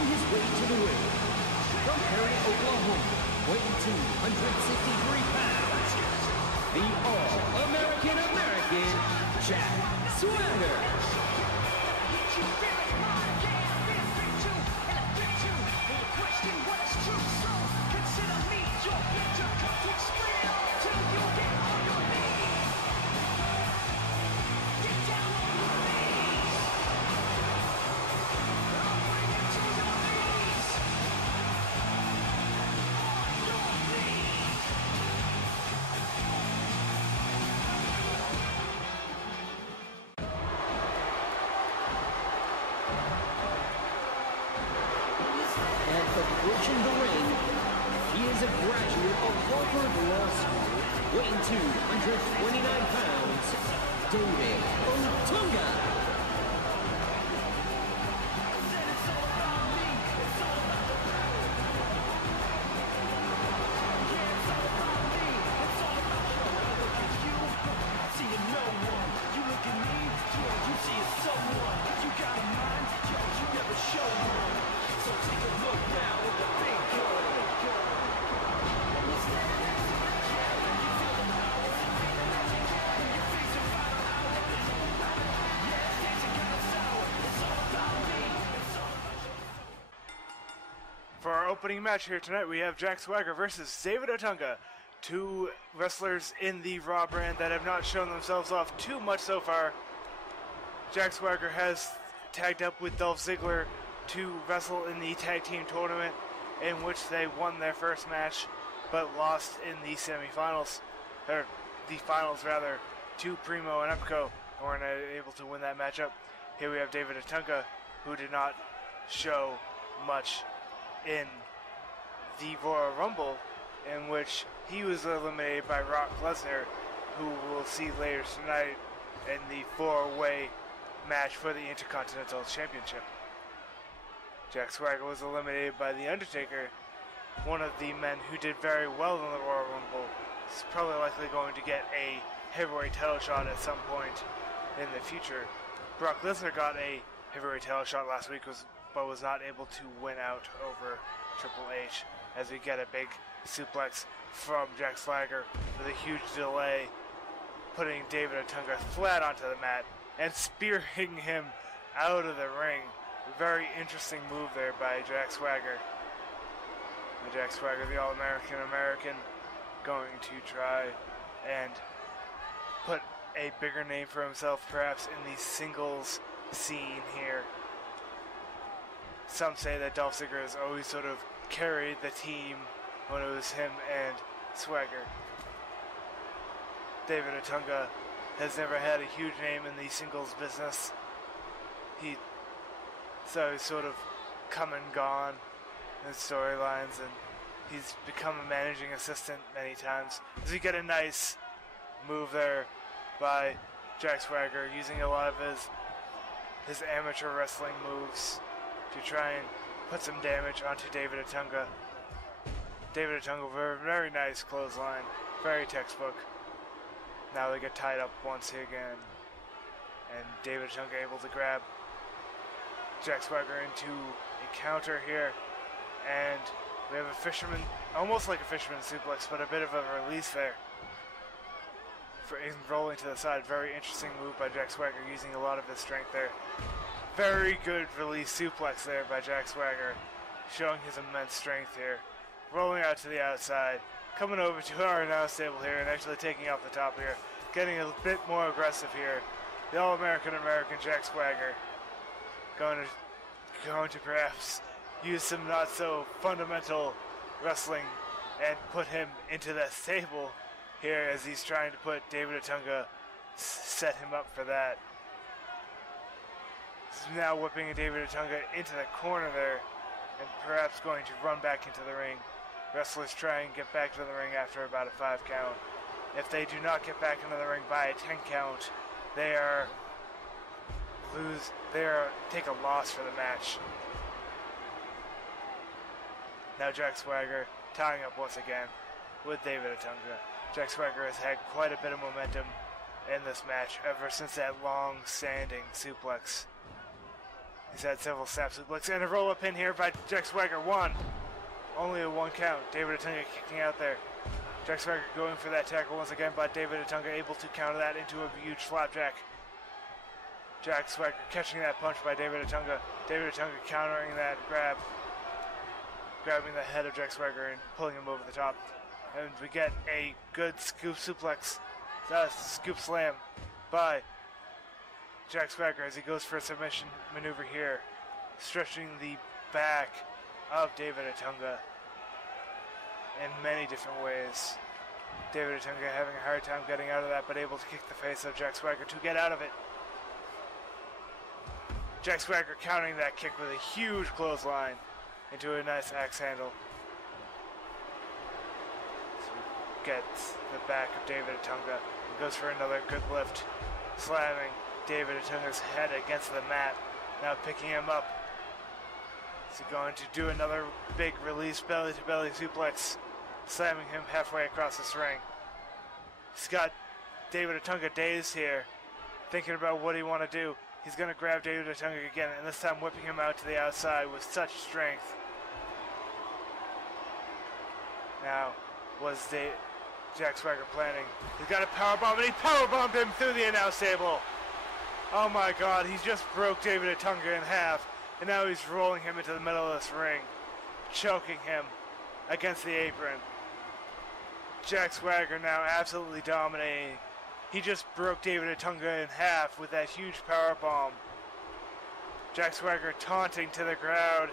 making his way to the ring. From Perry, Oklahoma, weighing 263 pounds, the All-American Jack Swagger. Approaching the ring, he is a graduate of Harvard Law School, weighing 229 pounds, David Otunga. For our opening match here tonight, we have Jack Swagger versus David Otunga, two wrestlers in the Raw brand that have not shown themselves off too much so far. Jack Swagger has tagged up with Dolph Ziggler to wrestle in the tag team tournament, in which they won their first match, but lost in the semifinals, or the finals rather, to Primo and Epco, and were not able to win that matchup. Here we have David Otunga, who did not show much in the Royal Rumble, in which he was eliminated by Lesnar, who we'll see later tonight in the four-way match for the Intercontinental Championship. Jack Swagger was eliminated by The Undertaker, one of the men who did very well in the Royal Rumble. He's probably likely going to get a heavyweight title shot at some point in the future. Brock Lesnar got a heavyweight title shot last week, but was not able to win out over Triple H, as we get a big suplex from Jack Swagger with a huge delay, putting David Otunga flat onto the mat and spearing him out of the ring. A very interesting move there by Jack Swagger. And Jack Swagger, the All-American, going to try and put a bigger name for himself perhaps in the singles scene here. Some say that Dolph Ziggler has always sort of carried the team when it was him and Swagger. David Otunga has never had a huge name in the singles business. He's sort of come and gone in storylines, and he's become a managing assistant many times. So you get a nice move there by Jack Swagger, using a lot of his amateur wrestling moves to try and put some damage onto David Otunga. David Otunga, very nice clothesline, very textbook. Now they get tied up once again, and David Otunga able to grab Jack Swagger into a counter here, and we have a fisherman, almost like a fisherman suplex, but a bit of a release there. For rolling to the side, very interesting move by Jack Swagger, using a lot of his strength there. Very good release suplex there by Jack Swagger, showing his immense strength here. Rolling out to the outside, coming over to our announce table here and actually taking off the top here, getting a bit more aggressive here. The All-American Jack Swagger going to perhaps use some not so fundamental wrestling and put him into that stable here, as he's trying to put David Otunga, set him up for that. He's now whipping David Otunga into the corner there, and perhaps going to run back into the ring. Wrestlers try and get back to the ring after about a 5 count. If they do not get back into the ring by a 10 count, they take a loss for the match. Now Jack Swagger tying up once again with David Otunga. Jack Swagger has had quite a bit of momentum in this match ever since that long-standing suplex He's had several snap suplex and a roll-up pin here by Jack Swagger. One. Only a 1 count. David Otunga kicking out there. Jack Swagger going for that tackle once again, but David Otunga able to counter that into a huge flapjack. Jack Swagger catching that punch by David Otunga. David Otunga countering that grab. Grabbing the head of Jack Swagger and pulling him over the top. And we get a good scoop suplex. Scoop slam by Jack Swagger as he goes for a submission maneuver here. Stretching the back of David Otunga in many different ways. David Otunga having a hard time getting out of that, but able to kick the face of Jack Swagger to get out of it. Jack Swagger countering that kick with a huge clothesline into a nice axe handle. So gets the back of David Otunga and goes for another good lift, slamming David Otunga's head against the mat. Now picking him up. He's going to do another big release belly-to-belly suplex, slamming him halfway across this ring. He's got David Otunga dazed here, thinking about what he want to do. He's going to grab David Otunga again, and this time whipping him out to the outside with such strength. Now, was Jack Swagger planning? He's got a powerbomb, and he powerbombed him through the announce table. Oh my God, he just broke David Otunga in half, and now he's rolling him into the middle of this ring, choking him against the apron. Jack Swagger now absolutely dominating. He just broke David Otunga in half with that huge powerbomb. Jack Swagger taunting to the crowd.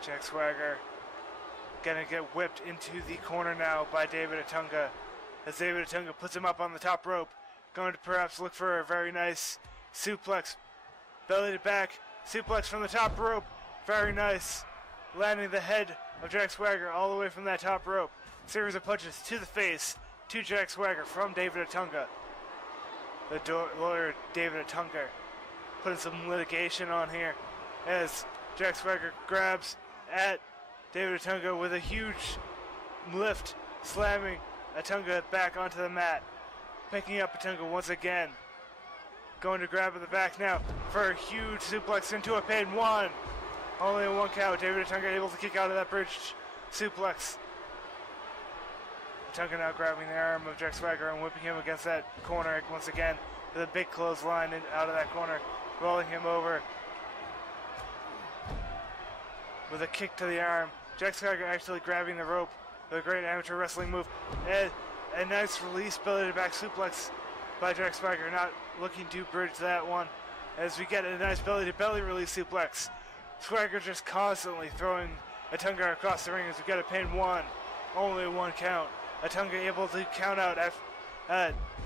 Jack Swagger gonna get whipped into the corner now by David Otunga as David Otunga puts him up on the top rope. Going to perhaps look for a very nice suplex. Belly to back, suplex from the top rope. Very nice. Landing the head of Jack Swagger all the way from that top rope. Series of punches to the face to Jack Swagger from David Otunga. The lawyer David Otunga putting some litigation on here as Jack Swagger grabs at David Otunga with a huge lift, slamming Otunga back onto the mat. Picking up Otunga once again. Going to grab at the back now for a huge suplex into a pin. One. Only a 1 count. David Otunga able to kick out of that bridge suplex. Otunga now grabbing the arm of Jack Swagger and whipping him against that corner once again with a big clothesline out of that corner. Rolling him over with a kick to the arm. Jack Swagger actually grabbing the rope with a great amateur wrestling move. And a nice release belly to back suplex by Jack Swagger, not looking to bridge that one as we get a nice belly to belly release suplex. Swagger just constantly throwing Otunga across the ring as we get a pin. One. Only a 1 count. Otunga able to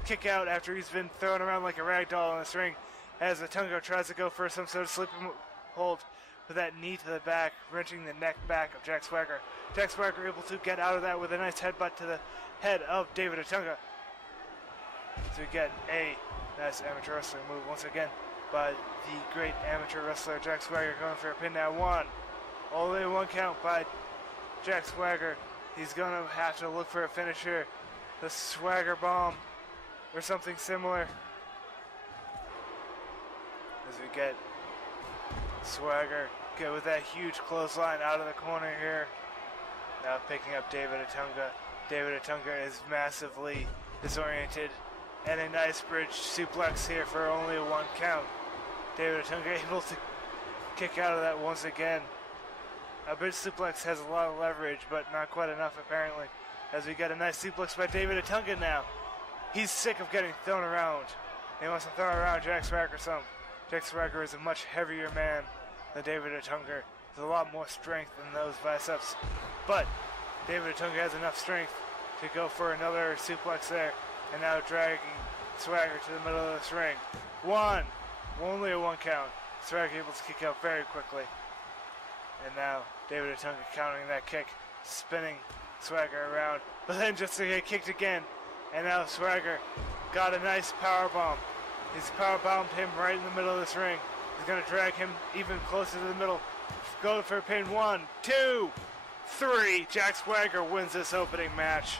kick out after he's been thrown around like a rag doll in this ring as Otunga tries to go for some sort of sleeping hold with that knee to the back, wrenching the neck back of Jack Swagger. Jack Swagger able to get out of that with a nice headbutt to the head of David Otunga. So we get a nice amateur wrestling move once again by the great amateur wrestler Jack Swagger, going for a pin now. One. Only a 1 count by Jack Swagger. He's going to have to look for a finish here. The Swagger bomb or something similar. As we get Swagger go with that huge clothesline out of the corner here. Now picking up David Otunga. David Otunga is massively disoriented. And a nice bridge suplex here for only a 1 count. David Otunga able to kick out of that once again. A bridge suplex has a lot of leverage, but not quite enough apparently. As we get a nice suplex by David Otunga now. He's sick of getting thrown around. He wants to throw around Jack Swagger some. Jack Swagger is a much heavier man than David Otunga. There's a lot more strength in those biceps. But David Otunga has enough strength to go for another suplex there. And now dragging Swagger to the middle of this ring. One. Only a 1 count. Swagger able to kick out very quickly. And now David Otunga countering that kick, spinning Swagger around, but then just to get kicked again. And now Swagger got a nice power bomb. He's power bombed him right in the middle of this ring. He's going to drag him even closer to the middle. Go for a pin. 1, 2, 3. Jack Swagger wins this opening match.